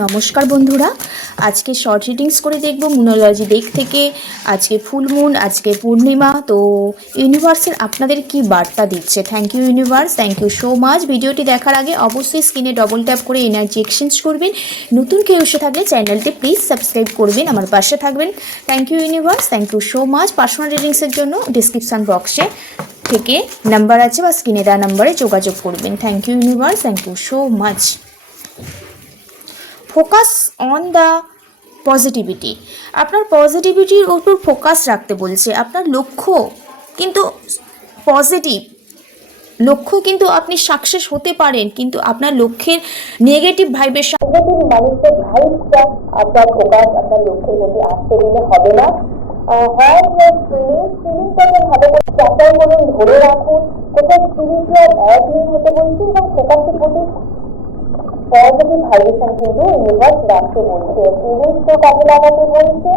নমস্কার বন্ধুরা, আজকে শর্ট রিডিংস করে দেখব মুনোলজি দিক থেকে। আজকে ফুল মুন, আজকে পূর্ণিমা। তো ইউনিভার্সের আপনাদের কি বার্তা দিচ্ছে? Thank you universe, thank you so much. ভিডিওটি দেখার আগে অবশ্যই স্ক্রিনে ডবল ট্যাপ করে এনার্জি এক্সচেঞ্জ করবেন। নতুন কেউ এসে থাকলে চ্যানেলটি প্লিজ সাবস্ক্রাইব করবেন, আমার পাশে থাকবেন। Thank you universe, thank you so much. Personal রিডিংসের জন্য ডিসক্রিপশান বক্সে থেকে নাম্বার আছে বা স্ক্রিনে দেওয়া নাম্বারে যোগাযোগ করবেন। Thank you universe, thank you so much. Focus on the positivity. আপনার পজিটিভিটির উপর ফোকাস রাখতে বলছে। আপনার লক্ষ্য কিন্তু পজিটিভ লক্ষ্য, কিন্তু আপনি সাকসেস হতে পারেন, কিন্তু আপনার লক্ষ্যের নেগেটিভ নেগেটিভ মানুষের ভাইবটা আপনার ফোকাস আপনার লক্ষ্যের মধ্যে আসতে দিলে হবে না। ফিলিংটাকে ভালো করে চাপাই বলুন, ধরে রাখুন। কোথাও স্পিরিচুয়াল অ্যাওয়ারনেস হতে বলছি এবং ফোকাসের প্রতি পজিটিভ ভাইব্রেশন কিন্তু ইউনিভার্স রাখতে বলছে। ফিলিংসকে কাজে লাগাতে বলছে।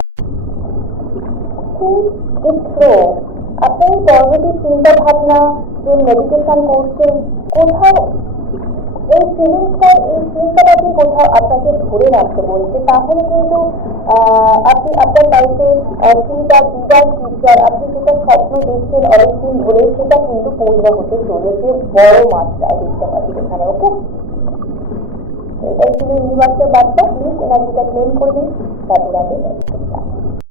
আপনি পজিটিভ চিন্তা ভাবনা যে মেডিটেশন করছেন, কোথাও এই চিন্তাটাকে কোথাও আপনাকে ধরে রাখতে বলছে। তাহলে কিন্তু আপনি আপনার লাইফে ফিউচার আপনি যেটা স্বপ্ন দেখছেন অনেকদিন ধরে, সেটা কিন্তু পূর্ণ হতে চলেছে বড় মাত্রায়, দেখতে পাচ্ছি এখানে। ওকে, এটাই ছিল ইউনিভার্সের বার্তা। প্লিজ এনার্জিটা ক্লেম করবেন। তাদের আগে